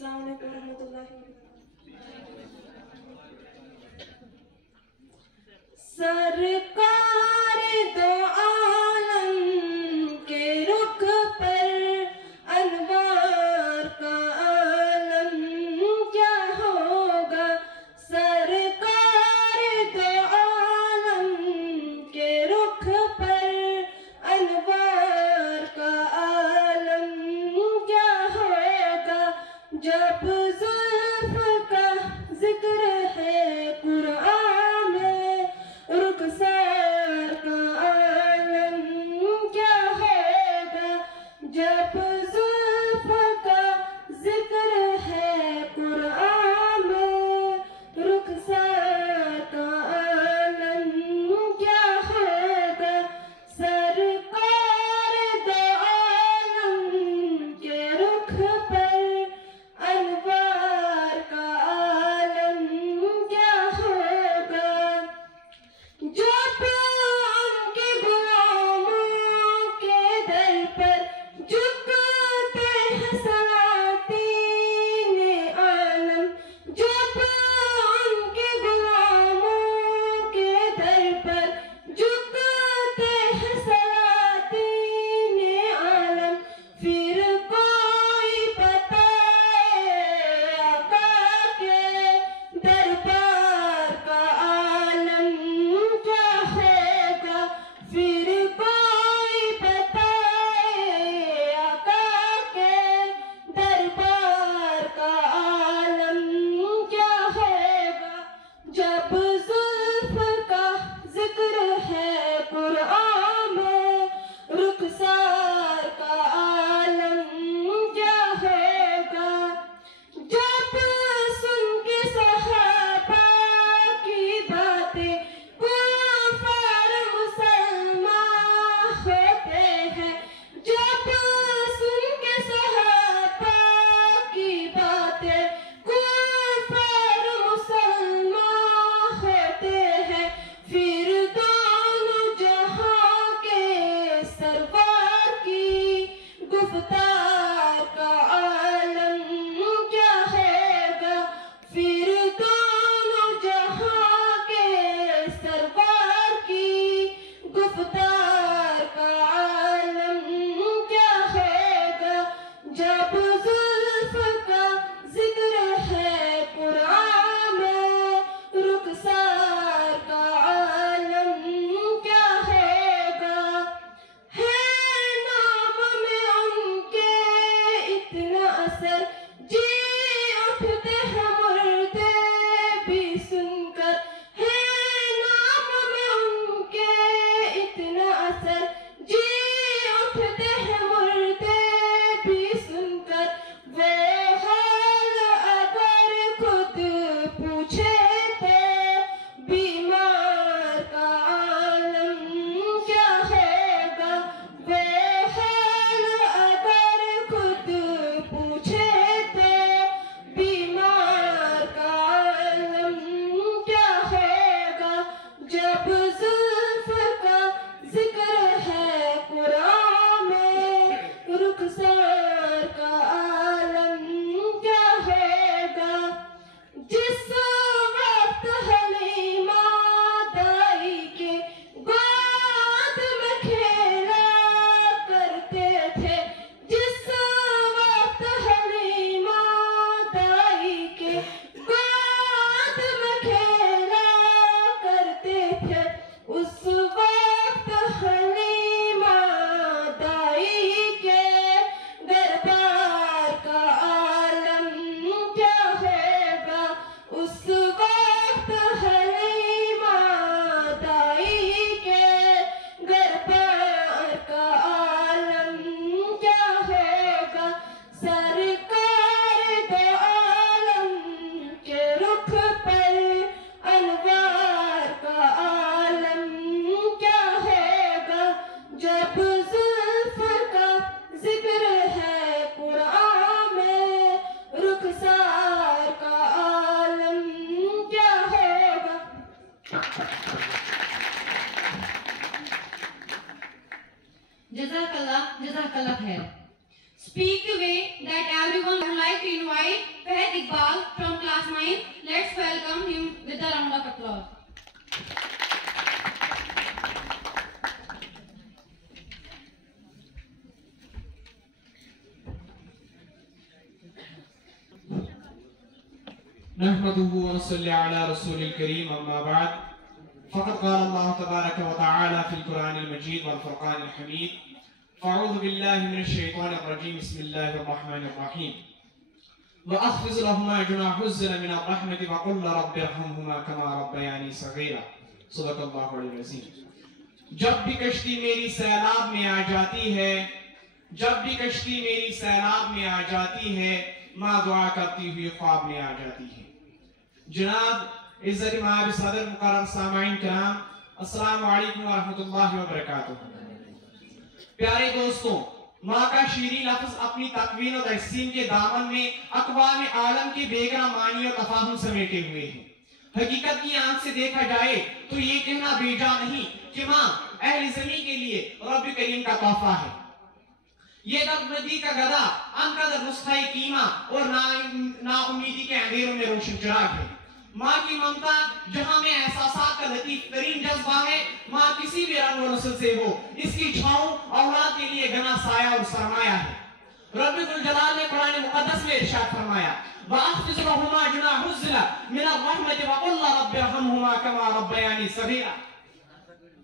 السلام علیکم ورحمۃ اللہ وبرکاتہ۔ سرکار دو عالم کے رخ پر انوار کا عالم کیا ہوگا، سرکار دو عالم کے رخ پر انوار کا عالم کیا ہوگا، جب زلف کا ذکر ہے قرآن میں رخسار کا عالم کیا ہوگا، جب زلف کا ذکر ہے قرآن میں رخسار کا عالم کیا ہوگا، سرکار دو عالم کے رخ پر انوار کا عالم کیا ہوگا، جب ان کے غلاموں کے در پر جھکتے ہیں سلاطین عالم، جب ان کے غلاموں کے در پر جھکتے ہیں سلاطین عالم، پھر کوئی بتائے آقا کے دربار کا عالم کیا ہوگا، پھر کوئی بتائے آقا کے دربار کا عالم کیا ہوگا، جب زلف کا ذکر ہے قرآن میں رخسار کا عالم کیا ہوگا، جب سن کے صحابہ کی باتیں کفار مسلمان ہوتے ہیں، جب سن کے صحابہ کی باتیں کفار مسلمان ہوتے ہیں، پھر دونوں جہاں کے سرور کی گفتار کا عالم کیا ہوگا، پھر دونوں جہاں کے سرور کی گفتار کا عالم کیا ہوگا، جب زلف کا ذکر ہے قرآن میں رخسار کا عالم کیا ہوگا، ہے نام میں ان کے اتنا اثر جی اٹھتے ہیں مردے بھی سن کر، ہے نام میں ان کے اتنا اثر جی اٹھتے ہیں مردے بھی سن کر، وہ حال اگر خود پوچھے تو بیمار کا عالم کیا ہوگا، وہ حال اگر خود پوچھے تو بیمار کا عالم کیا ہوگا، جب زلف کا ذکر ہے قرآن میں رخسار کا عالم کیا ہوگا، جس وقت حلیمہ دائی کے گود میں کھیلا کرتے تھے، جس وقت حلیمہ دائی کے گود میں کھیلا کرتے تھے، اس وقت حلیمہ دائی کے دربار speak the way that everyone would like to invite Fahad Iqbal from class 9. Let's welcome him with a round of applause. نحمده ونصلي على رسول الكريم أما بعد فقد قال الله تبارك وتعالى في القرآن المجيد والفرقان الحميد فأعوذ بالله من الشيطان الرجيم بسم الله الرحمن الرحيم وأخفض لهما جناح الذل من الرحمة وقل رب ارحمهما كما ربياني صغيرا صدق الله العظيم. جب بھی کشتی میری سیلاب میں آ جاتی ہے جب بھی کشتی میری سیلاب میں آ جاتی ہے ماں دعا کرتی ہوئی خواب میں آ جاتی ہے. جناب عزت معاب صدر مکرم سامعین کرام السلام علیکم ورحمۃ اللہ وبرکاتہ. پیارے دوستوں، ماں کا شیریں لفظ اپنی تقوین و تحسین کے دامن میں اقوام عالم کی بیگرہ معنی و تفاہم سمیٹے ہوئے ہیں. حقیقت کی آنکھ سے دیکھا جائے تو یہ کہنا بیجا نہیں کہ ماں اہل زمین کے لیے رب کریم کا تحفہ ہے. یہ دربندی کا گدا ان قدر نسخہ کیما اور نا امیدی کے اندھیروں میں روشن چراغ ہے. ماں کی ممتا جہاں میں احساسات کا لطیف ترین جذبہ ہے. ماں کسی بھی رنگ و نسل سے ہو، اس کی چھاؤں اولاد کے لیے گھنا سایہ اور سرمایہ ہے. رب ذوالجلال نے قرآن مقدس میں ارشاد فرمایا وَأَخْفِضْ لَهُمَا جُنَاحَ الذِّلِّ مِنَ الرَّحْمَةِ وَقُلْ رَبِّ ارْحَمْهُمَا كَمَا رَبَّيَانِي صَغِيرًا.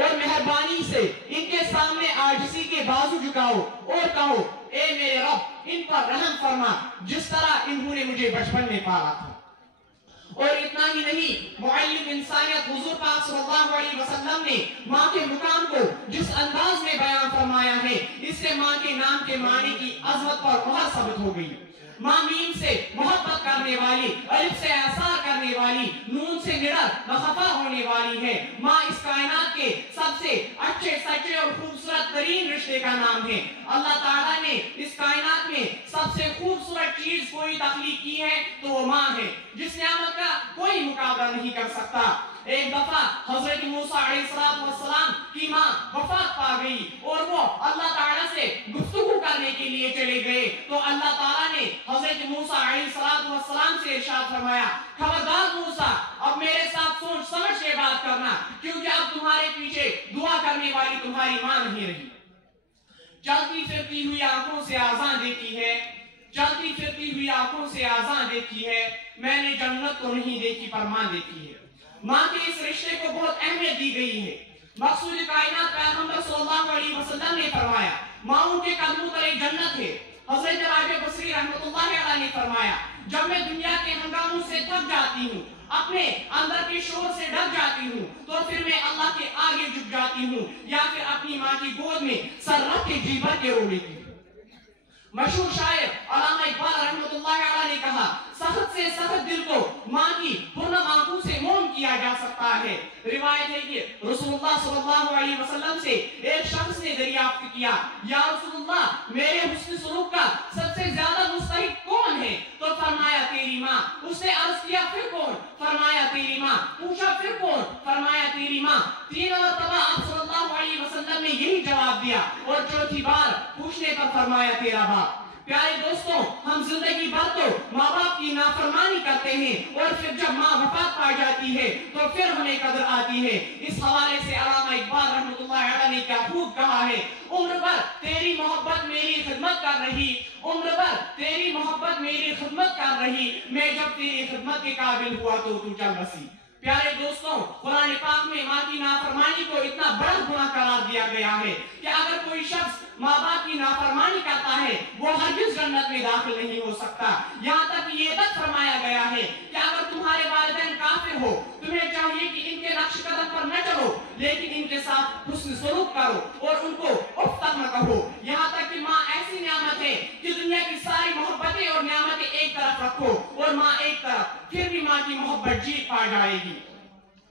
اور مہربانی سے ان کے سامنے عاجزی کے بازو جھکاؤ اور کہو اے میرے رب ان پر رحم فرما جس طرح انہوں نے مجھے بچپن میں پالا تھا. اور اتنا ہی نہیں، معلم انسانیت حضور پاک صلی اللہ علیہ وسلم نے ماں کے مقام کو جس انداز میں بیان فرمایا ہے اس سے ماں کے نام کے معنی کی عظمت پر مہر ثابت ہو گئی. ماں میم سے محبت کرنے والی، الف سے احسار کرنے والی، نون سے نڈر وخفا ہونے والی ہے. ماں اس کائنات کے سب سے اچھے سچے اور خوبصورت ترین رشتے کا نام ہے. اللہ تعالیٰ نے اس کائنات میں سب سے خوبصورت چیز کوئی تخلیق کی ہے تو وہ ماں ہے جس نعمت کا کوئی مقابلہ نہیں کر سکتا. ایک دفعہ حضرت موسیٰ علیہ السلام کی ماں وفات پا گئی اور وہ اللہ تعالیٰ سے گفتگو کرنے کے لیے چلے گئے تو اللہ تعالیٰ نے حضرت موسیٰ علیہ السلام سے ارشاد فرمایا خبردار موسیٰ اب میرے ساتھ سوچ سمجھ کے بات کرنا کیونکہ اب تمہارے پیچھے دعا کرنے والی تمہاری ماں نہیں رہی. چلتی پھرتی ہوئی آنکھوں سے آزاں دیتی ہے چلتی پھرتی ہوئی آنکھوں سے آزاں دیتی ہے میں نے جنت تو نہیں دیکھی پر ماں دیکھی ہے. ماں کے اس رشتے کو بہت اہمیت دی گئی ہے. مقصود کائنات پیغمبر صلی اللہ علیہ وسلم نے فرمایا ماؤں کے قدموں تلے جنت ہے. حضرت راجع بصری رحمۃ اللہ علیہ نے فرمایا جب میں دنیا کے ہنگاموں سے تھک جاتی ہوں، اپنے اندر کے شور سے ڈر جاتی ہوں تو پھر میں اللہ کے آگے جھک جاتی ہوں یا پھر اپنی ماں کی گود میں سر رکھ کے جی بھر کے رو لیتی ہوں. مشہور شاعر علامہ اقبال رحمۃ اللہ علیہ نے کہا سخت سے سخت دل کو ماں کی پرنم آنکھوں سے موم کیا جا سکتا ہے. روایت ہے کہ رسول اللہ صلی اللہ علیہ وسلم سے ایک شخص نے دریافت کیا یا رسول اللہ میرے حسن سلوک کا سب سے زیادہ مستحق کون ہے تو فرمایا تیری ماں. اس نے عرض کیا پھر کون؟ فرمایا تیری ماں. پوچھا پھر کون؟ فرمایا تیری ماں. 3 مرتبہ آپ صلی اللہ علیہ وسلم نے یہی جواب دیا اور چوتھی بار پوچھنے پر فرمایا تیرا باپ. پیارے دوستوں، ہم زندگی بھر تو ماں باپ کی نافرمانی کرتے ہیں اور پھر جب ماں وفات پا جاتی ہے تو پھر ہمیں قدر آتی ہے. اس حوالے سے علامہ اقبال رحمۃ اللہ علیہ نے کیا خوب کہا ہے عمر بھر تیری محبت میری خدمت کر رہی عمر بھر تیری محبت میری خدمت کر رہی میں جب تیری خدمت کے قابل ہوا تو چل بسی. پیارے دوستوں، قرآن پاک میں ماں کی نافرمانی کو اتنا بڑا گناہ قرار دیا گیا ہے کہ اگر کوئی شخص ماں باپ کی نافرمانی کرتا ہے وہ ہرگز جنت میں داخل نہیں ہو سکتا. یہاں تک یہ تک فرمایا گیا ہے کہ اگر تمہارے والدین کافر ہو تمہیں چاہیے کہ ان کے نقش قدم پر نہ چلو لیکن ان کے ساتھ حسن سلوک کرو اور ان کو اف تک نہ کہو. یہاں تک کہ ماں ایسی نعمت ہے کہ دنیا کی ساری محبتیں اور نعمتیں ایک طرف رکھو اور ماں ایک طرف پھر بھی ماں کی محبت جیت پا جائے گی.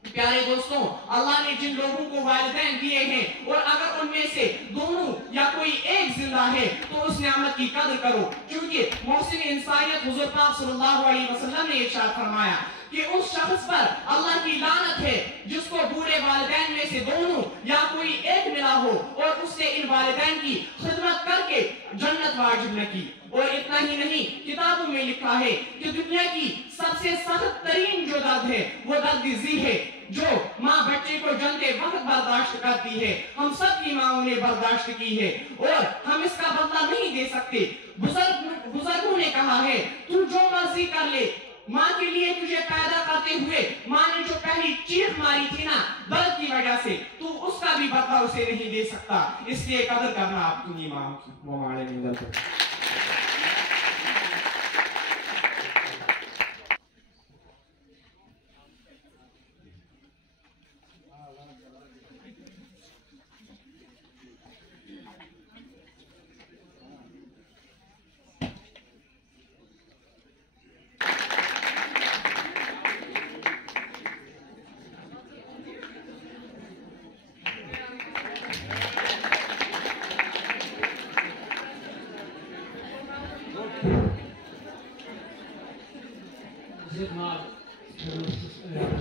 پیارے دوستوں، اللہ نے جن لوگوں کو والدین دیے ہیں اور اگر ان میں سے دونوں یا کوئی ایک زندہ ہے تو اس نعمت کی قدر کرو کیونکہ محسن انسانیت حضور پاک صلی اللہ علیہ وسلم نے ارشاد فرمایا کہ اس شخص پر اللہ کی لعنت ہے جس کو بوڑھے والدین میں سے دونوں یا کوئی ایک ملا ہو اور اس نے ان والدین کی خدمت کر کے جنت واجب نہ کی۔ اور اتنا ہی نہیں، کتابوں میں لکھا ہے کہ دنیا کی سب سے سخت ترین جو درد ہے وہ درد ذی ہے جو ماں بچے کو جنتے وقت برداشت کرتی ہے۔ ہم سب کی ماں نے برداشت کی ہے اور ہم اس کا بدلہ نہیں دے سکتے۔ بزرگوں نے کہا ہے تو جو مرضی کر لے، ماں کے لیے تجھے پیدا کرتے ہوئے ماں نے جو پہلی چیخ ماری تھی نا درد کی وجہ سے، تو اس کا بھی بدلہ اسے نہیں دے سکتا۔ اس لیے قدر کرنا آپ کی ماں کی۔ وہ ہمارے اندر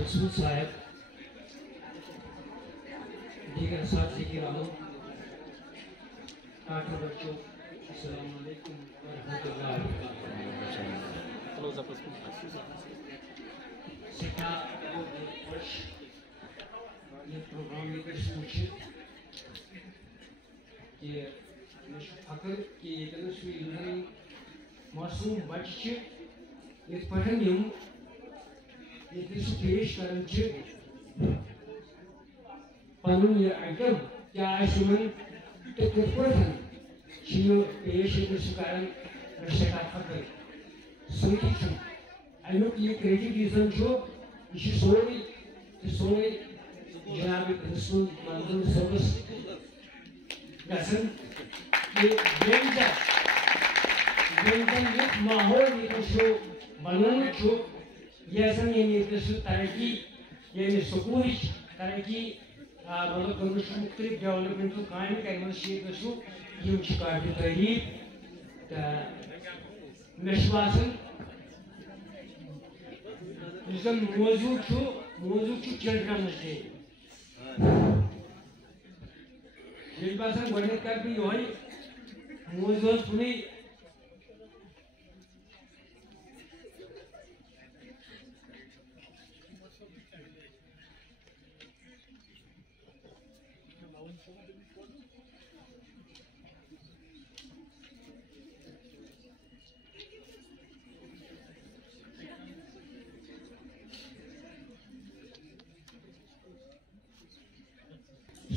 رسول صاحب دیگر ساتھی کرام ڈاکٹر بچوں السلام علیکم ورحمۃ اللہ وبرکاتہ۔ سٹھا خوش یہ پروگرام یہ کہ فخر کہ یتن سن معصوم بچہ یہ پٹھن یہ پیش کرن پن یہ آئٹم کیا کت پہ پیش کران سٹھا فخر ست امیک یہ کریٹیویزم یہ سورے جناب پرنسپل منظور صٲبس گژھان یہ ماحول یہ بنوت یہ زن یہ ترقی یعنی سکول ترقی مطلب مختلف ڈیولپمنٹ کام کرم یہ قابل تعریف مے باسان زن موضوع چلڈرنس ڈے مے باسان گۄڈنیٚتھ کر بہٕ یہوے موضوع کُنُے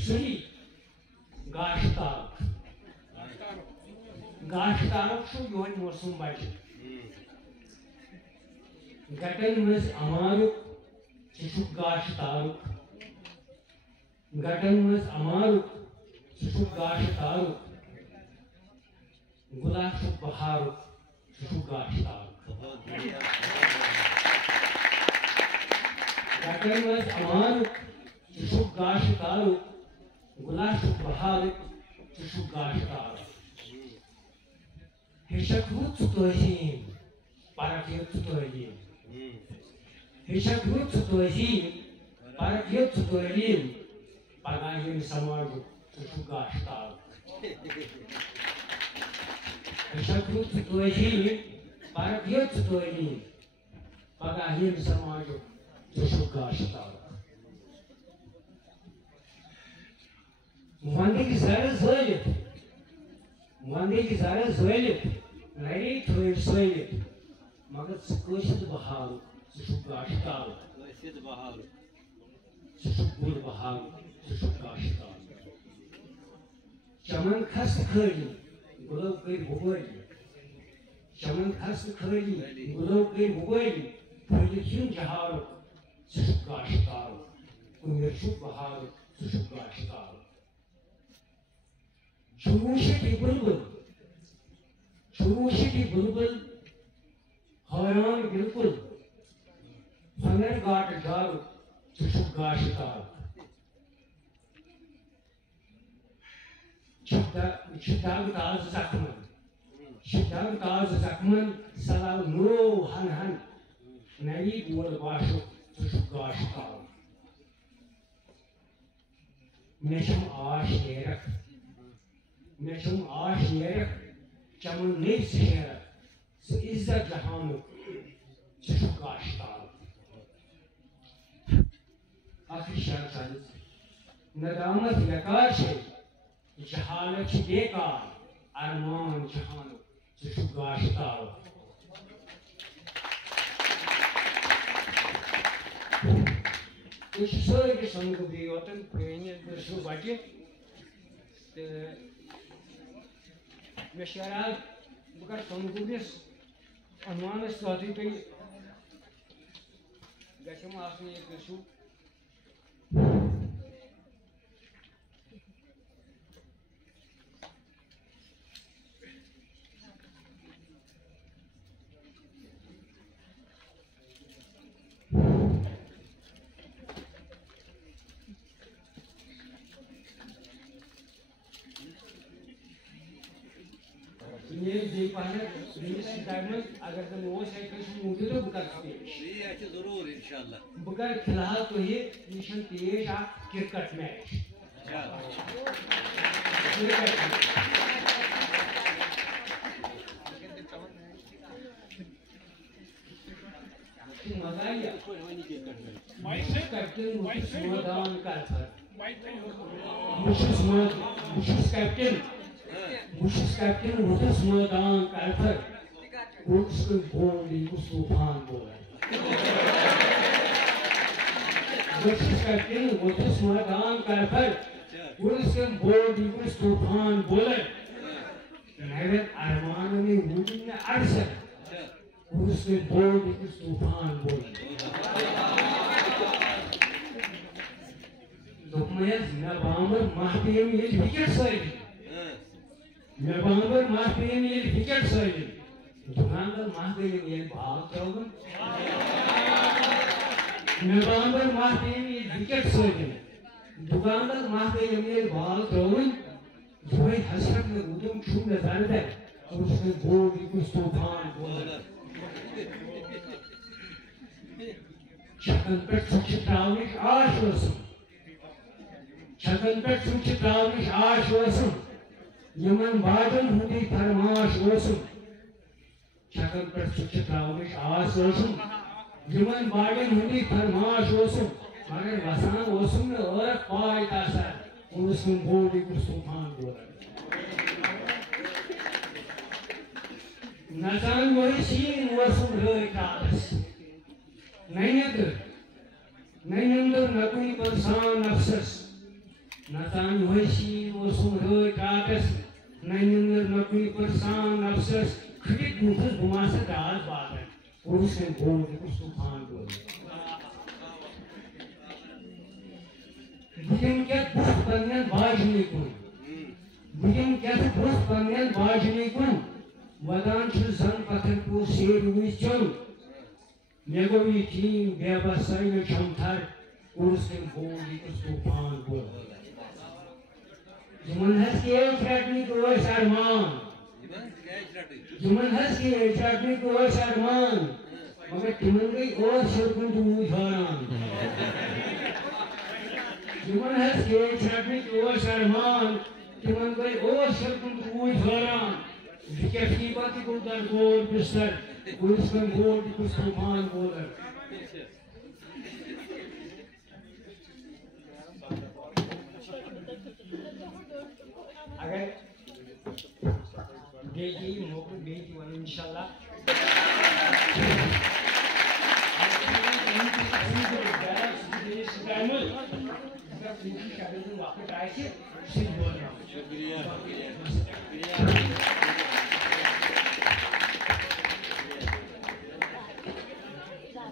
صحیح گاشتارک یہ موسم بچہ گٹن مز امارک یہ گاشتارک گٹن مز امارک یہ گاشتارک گلاب بہارک یہ گاشتارک گٹن مز امارک یہ گاشتارک گلاب بہارک یہ گاشتارک ہشک تعظیم پرک تعلیم ہشک تعظیم پرک تعلیم پگہ سماج یہ گاشتارک ہشک تعظیم پرک تعلیم پگہ سماج یہ گاشتارک وندک زر زٲلِتھ وندک زر زٲلِتھ نرے تھٲوِو سٲلِتھ مگر ژٕ کٲشِر بہارُک ژٕ چھُکھ گاشتارُک ژٕ چھُکھ گُل بہارُک ژٕ چھُکھ گاشتارُک چمن کھس کھٲلی گُلو کٔرۍ ہُبٲلی چمن کھس کھٲلی گُلو کٔرۍ ہُبٲلی پھٔلِتھ یُن جہارُک ژٕ چھُکھ گاشتارُک کُمِر چھُکھ بہارُک ژٕ چھُکھ گاشتارُک چوشٹی بلبل حیران بالکل فنر گاٹ جارک ژٕ چھُکھ گاشتارک دگ تازٕ زخمن دگ تازٕ زخمن سلام نو ہن ہن نئی بول باشو گاش کال میشم آش نیرک میشم آش نیرک چمن نئی سہرک سو عزت جہانو چشو گاش کال آخر شاہ سالس ندامت یکار چھے جہالت چھ بیکار ارمان جہانو چشو گاش کال کچھ سوری سنگ بیوتن پرینی برسو بچے مشکرات بکر سنگ بیس عنوان استعادی پہ گشم آسنی ایک برسو یہ جی پہلے ریس ڈائمنڈ اگر تم وہ سے کچھ موٹی تو بکر پیش یہ ہے ضرور انشاءاللہ بکر فی الحال تو یہ نشان پیش آ کرکٹ میچ مزہ آیا کیپٹن مشس میدان کارفر مشس کیپٹن مشس کیپٹن وتس میدان کارفر اس کو بولی اس طوفان بولا مشس کیپٹن وتس میدان کارفر اس کو بولی اس طوفان بولا میرے ارمان میں وجود میں ارسل اس کو بولی اس طوفان بولا دکمیز نبامر محبیم یہ وکٹ سائیڈ نبامر محبیم یہ وکٹ سائیڈ دکاندر محبیم یہ بھاگ چاہوں نبامر محبیم یہ وکٹ سائیڈ دکاندر محبیم یہ بھاگ چاہوں جوہی حسرت میں گودم چھوڑ نظر دے اور اس میں بولی کچھ طوفان بولا چھکن پر سکش تراؤنش آش وسم چھکن پر سکش تراؤنش آش وسم یمن باجن ہودی فرماش وسم چھکن پر سکش تراؤنش آش وسم یمن باجن ہودی فرماش وسم مگر وسان وسم نے اور پائی تاثر اور اس میں بولی کچھ طوفان بولا نزان وہی سین وسم رئی کالس نینندر نکوی پرسان نفسس نتان وحشی وسم رئی کاکس نینندر نکوی پرسان نفسس کھٹک مفت بماسد آز بادر اور اس میں بول کچھ طوفان بول بجن کیا بخت پنین باجنی کن بجن کیا بخت پنین باجنی کن ودان چھ زن پتھر کو سیر ہوئی چل میگوی ٹیم بے بسائی میں چھمتھر اور اس کے بولی اس طوفان بولا جمن ہس کے ایچ رٹنی کو ایس ارمان جمن ہس کے ایچ رٹنی کو ایس ارمان مگر تمن گئی اور شرکن تو موجھاران جمن ہس کے ایچ رٹنی کو ایس ارمان تمن گئی اور شرکن تو موجھاران وکٹ کیپر کی کو در گول بستر اور اس میں گول کچھ طوفان بولر اگر دیکھیے موقع بیٹی والا انشاءاللہ شکریہ